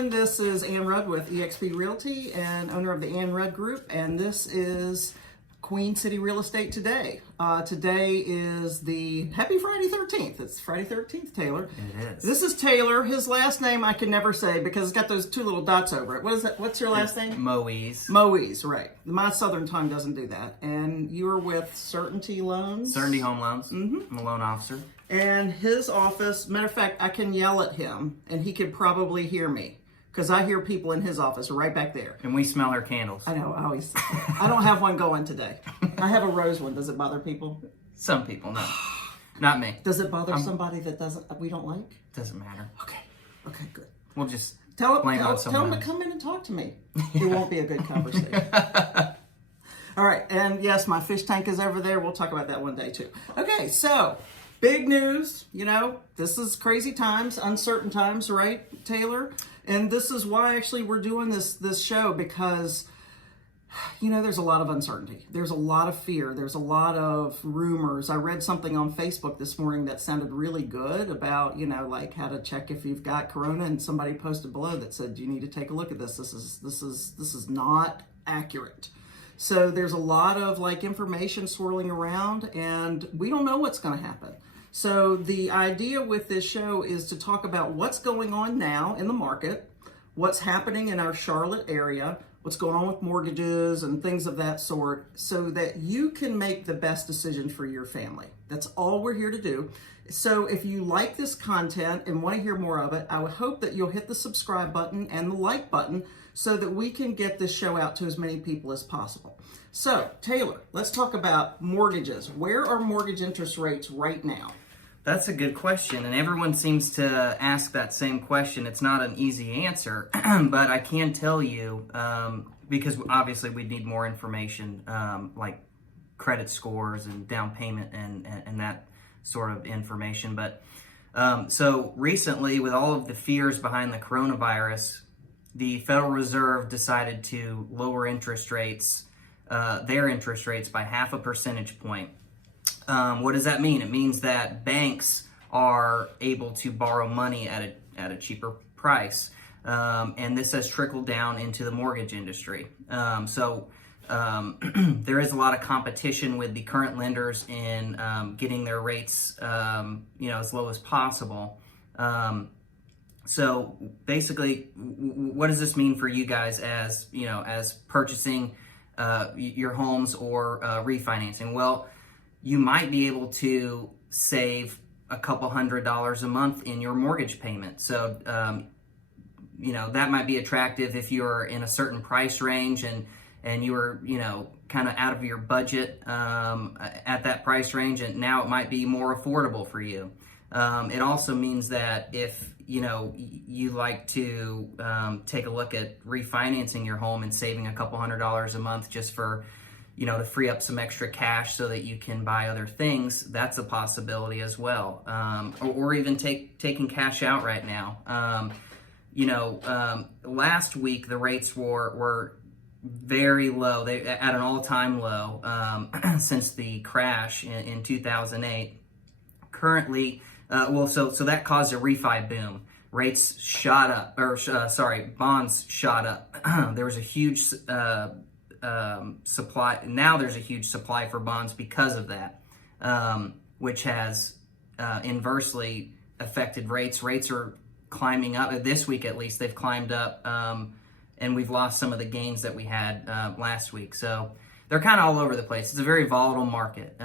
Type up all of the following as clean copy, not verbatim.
everyone. This is Ann Rudd with eXp Realty and owner of the Ann Rudd Group, and this is Queen City Real Estate Today. Today is the Happy Friday 13th. It's Friday 13th, Taylor. It is. This is Taylor. His last name I can never say because it's got those two little dots over it. What is that? What's your last name? Moise. Moise, right. My southern tongue doesn't do that. And you're with Certainty Loans? Certainty Home Loans. I'm a loan officer. And his office, matter of fact, I can yell at him and he could probably hear me because I hear people in his office right back there. And we smell her candles. I know, I don't have one going today. I have a rose one. Does it bother people? Some people, no. Not me. Does it bother somebody that we don't like? Doesn't matter. Okay, good. We'll just Tell blame it on him someone to else. come in and talk to me. It won't be a good conversation. All right, and yes, my fish tank is over there. We'll talk about that one day too. Okay, so big news. You know, this is crazy times, uncertain times, right, Taylor? And this is why actually we're doing this show because, you know, there's a lot of uncertainty. There's a lot of fear. There's a lot of rumors. I read something on Facebook this morning that sounded really good about, you know, like how to check if you've got corona, and somebody posted below that said you need to take a look at this. This is not accurate. So there's a lot of like information swirling around and we don't know what's going to happen. So the idea with this show is to talk about what's going on now in the market, what's happening in our Charlotte area, what's going on with mortgages and things of that sort, so that you can make the best decision for your family. That's all we're here to do. So if you like this content and want to hear more of it, I would hope that you'll hit the subscribe button and the like button so that we can get this show out to as many people as possible. So, Taylor, let's talk about mortgages. Where are mortgage interest rates right now? That's a good question, and everyone seems to ask that same question. It's not an easy answer, but I can tell you, because obviously we need more information, like credit scores and down payment and that sort of information. But so recently, with all of the fears behind the coronavirus, the Federal Reserve decided to lower interest rates, their interest rates by 0.5 percentage point. What does that mean? It means that banks are able to borrow money at a cheaper price, and this has trickled down into the mortgage industry. So there is a lot of competition with the current lenders in getting their rates, as low as possible. So basically, what does this mean for you guys as purchasing your homes or refinancing? Well, you might be able to save a couple $100s a month in your mortgage payment. So, that might be attractive if you're in a certain price range and you were, kind of out of your budget at that price range, and now it might be more affordable for you. It also means that if, you like to take a look at refinancing your home and saving a couple $100s a month just for, to free up some extra cash so that you can buy other things, that's a possibility as well. Or even taking cash out right now. Last week the rates were very low. They at an all-time low since the crash in 2008. Currently, so that caused a refi boom. Rates shot up, bonds shot up. There was a huge supply. Now there's a huge supply for bonds because of that, which has inversely affected rates. Rates are climbing up. This week at least, they've climbed up, and we've lost some of the gains that we had last week. So they're kind of all over the place. It's a very volatile market.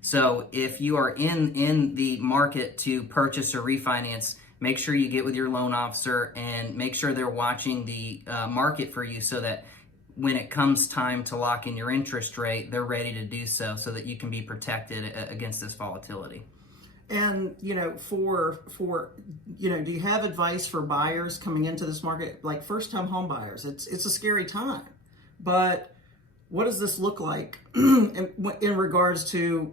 So if you are in the market to purchase or refinance, make sure you get with your loan officer and make sure they're watching the market for you so that when it comes time to lock in your interest rate, they're ready to do so that you can be protected against this volatility. And, do you have advice for buyers coming into this market, like first-time home buyers? It's a scary time, but what does this look like in regards to,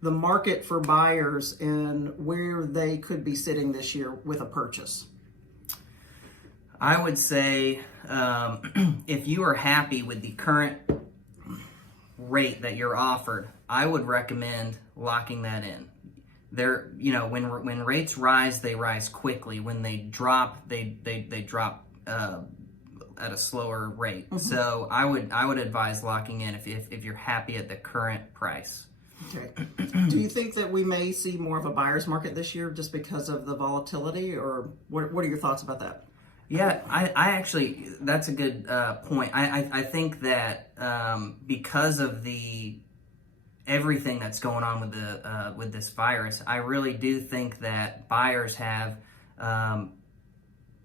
the market for buyers and where they could be sitting this year with a purchase? I would say if you are happy with the current rate that you're offered, I would recommend locking that in. they're, when rates rise, they rise quickly. When they drop, they drop at a slower rate. Mm-hmm. So I would advise locking in if you're happy at the current price. Okay. Do you think that we may see more of a buyer's market this year just because of the volatility, or what are your thoughts about that? Yeah, I actually, that's a good point. I think that because of everything that's going on with this virus, I really do think that buyers have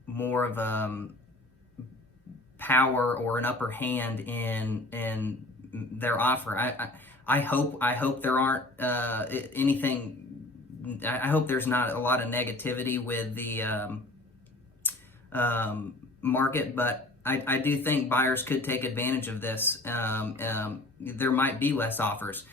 more of a power or an upper hand in their offer. I hope there aren't anything. I hope there's not a lot of negativity with the market, but I do think buyers could take advantage of this. There might be less offers.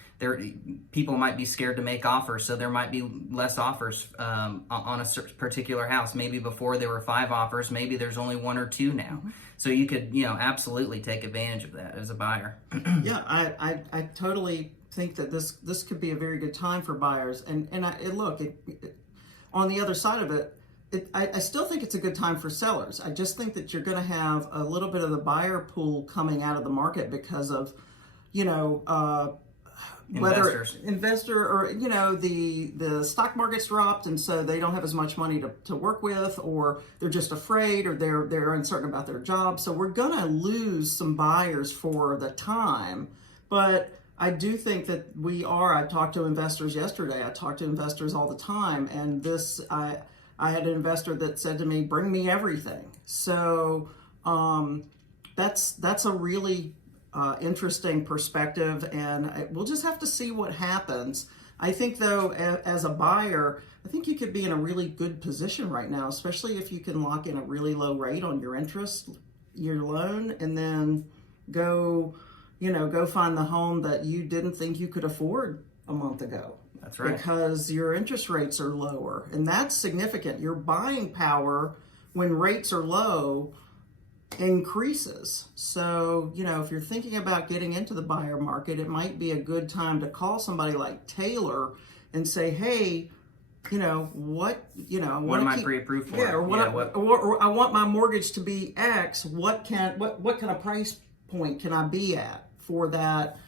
People might be scared to make offers, so there might be less offers on a particular house. Maybe before there were 5 offers, maybe there's only 1 or 2 now. Mm-hmm. So you could, absolutely take advantage of that as a buyer. Yeah, I totally think that this could be a very good time for buyers. And look, on the other side of it, I still think it's a good time for sellers. I just think that you're going to have a little bit of the buyer pool coming out of the market because of, whether investor or the stock market's dropped, and so they don't have as much money to work with, or they're just afraid, or they're uncertain about their job. So we're gonna lose some buyers for the time, but I do think that I talked to investors yesterday. I talk to investors all the time, and I had an investor that said to me, "Bring me everything." So that's a really interesting perspective, and we'll just have to see what happens. I think, though, as a buyer, I think you could be in a really good position right now, especially if you can lock in a really low rate on your loan, and then go find the home that you didn't think you could afford a month ago. That's right. Because your interest rates are lower, and that's significant. Your buying power when rates are low increases. So, if you're thinking about getting into the buyer market, it might be a good time to call somebody like Taylor and say, "Hey, what am I pre-approved for? Yeah, or I want my mortgage to be X. What kind of price point can I be at for that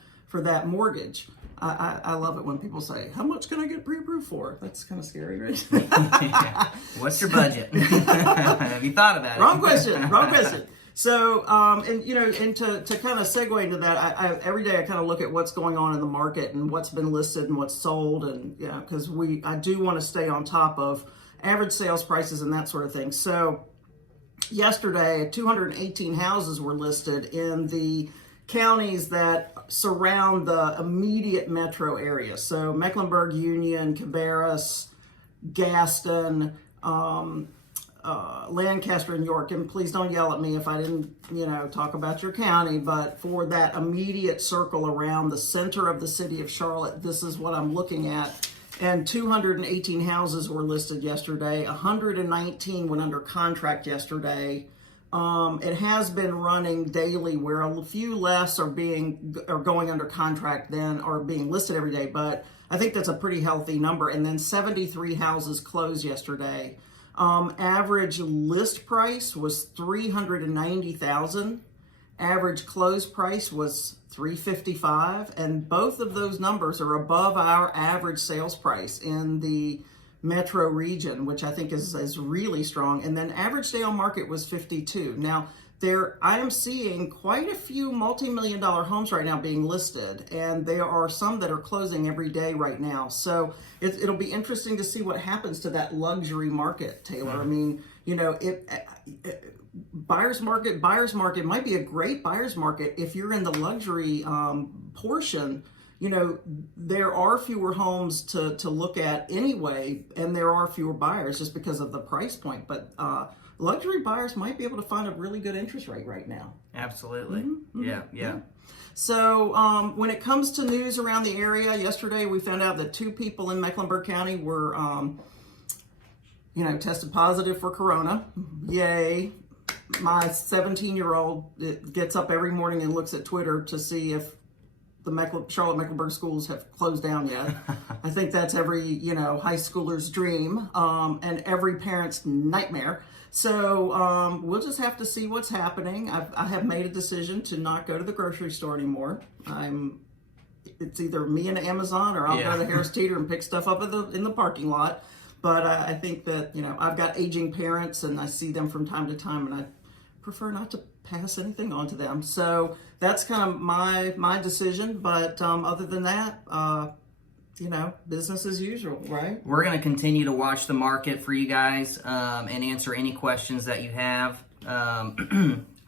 mortgage?" I love it when people say, "How much can I get pre-approved for?" That's kind of scary, right? Yeah. What's your budget? Have you thought about it? Wrong question. So, and to kind of segue into that, I every day I kind of look at what's going on in the market and what's been listed and what's sold, and because I do want to stay on top of average sales prices and that sort of thing. So, yesterday, 218 houses were listed in the counties that surround the immediate metro area. So, Mecklenburg, Union, Cabarrus, Gaston, Lancaster, and York. And please don't yell at me if I didn't, talk about your county, but for that immediate circle around the center of the city of Charlotte, this is what I'm looking at. And 218 houses were listed yesterday. 119 went under contract yesterday. It has been running daily, where a few less are going under contract than are being listed every day, but I think that's a pretty healthy number. And then 73 houses closed yesterday. Average list price was $390,000. Average close price was $355,000, and both of those numbers are above our average sales price in the metro region, which I think is really strong. And then average day on market was $52,000. Now, I am seeing quite a few multi-million-dollar homes right now being listed, and there are some that are closing every day right now. So it'll be interesting to see what happens to that luxury market, Taylor. I mean, buyer's market might be a great buyer's market if you're in the luxury portion. There are fewer homes to look at anyway, and there are fewer buyers just because of the price point. But luxury buyers might be able to find a really good interest rate right now. Absolutely. Mm-hmm. Yeah. So when it comes to news around the area, yesterday we found out that 2 people in Mecklenburg County were, tested positive for corona. Yay. My 17-year-old gets up every morning and looks at Twitter to see if Charlotte Mecklenburg schools have closed down yet. I think that's every, high schooler's dream, and every parent's nightmare. So we'll just have to see what's happening. I have made a decision to not go to the grocery store anymore. It's either me and Amazon, or I'll go to Harris Teeter and pick stuff up in the parking lot. But I think that, I've got aging parents and I see them from time to time, and I prefer not to pass anything on to them. So that's kind of my decision. But other than that, business as usual, right? We're going to continue to watch the market for you guys and answer any questions that you have.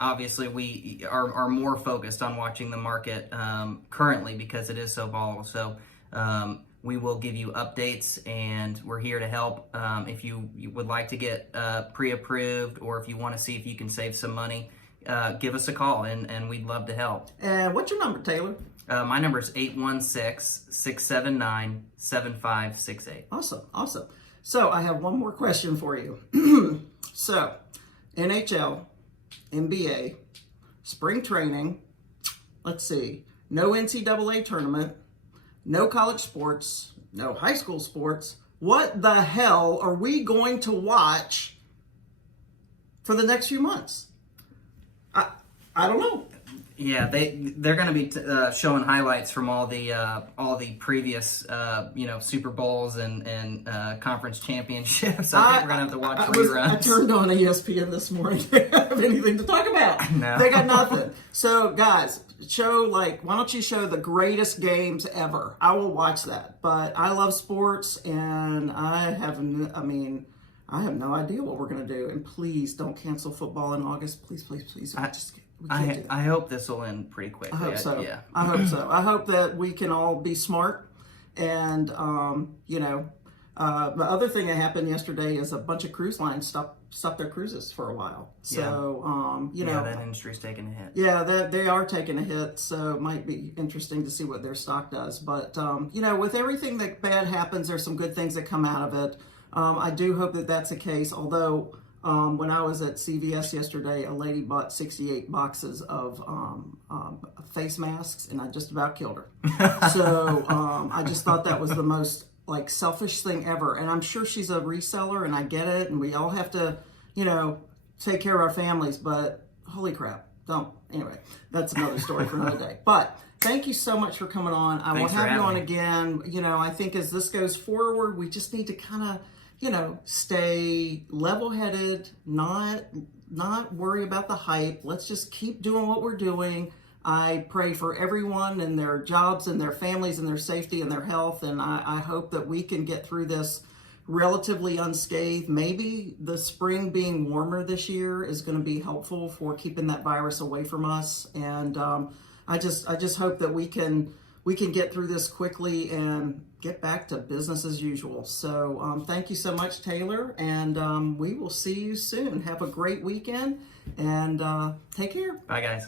Obviously, we are more focused on watching the market currently because it is so volatile. So we will give you updates, and we're here to help. If you would like to get pre-approved, or if you want to see if you can save some money, give us a call, and we'd love to help. And what's your number, Taylor? My number is 816-679-7568. Awesome. So I have one more question for you. So, NHL, NBA, spring training, let's see, no NCAA tournament, no college sports, no high school sports. What the hell are we going to watch for the next few months? I don't know. Yeah, they're going to be showing highlights from all the previous Super Bowls and conference championships. I think we're going to have to watch reruns. I turned on ESPN this morning. They don't have anything to talk about. No. They got nothing. So guys, why don't you show the greatest games ever? I will watch that. But I love sports, and I have no idea what we're going to do. And please don't cancel football in August. Please. I hope this will end pretty quickly. I hope so. Yeah. I hope so. I hope that we can all be smart. And, the other thing that happened yesterday is a bunch of cruise lines stopped their cruises for a while. So, that industry's taking a hit. Yeah, they are taking a hit. So it might be interesting to see what their stock does. But, with everything that bad happens, there's some good things that come out of it. I do hope that that's the case, although when I was at CVS yesterday, a lady bought 68 boxes of face masks, and I just about killed her. So I just thought that was the most selfish thing ever. And I'm sure she's a reseller, and I get it, and we all have to, take care of our families, but holy crap, don't. Anyway, that's another story for another day. But thank you so much for coming on. I will have you on again. I think as this goes forward, we just need to kind of, stay level-headed, not worry about the hype. Let's just keep doing what we're doing. I pray for everyone and their jobs and their families and their safety and their health, and I hope that we can get through this relatively unscathed. Maybe the spring being warmer this year is going to be helpful for keeping that virus away from us, and I just hope that we can get through this quickly and get back to business as usual. So thank you so much, Taylor, and we will see you soon. Have a great weekend, and take care. Bye, guys.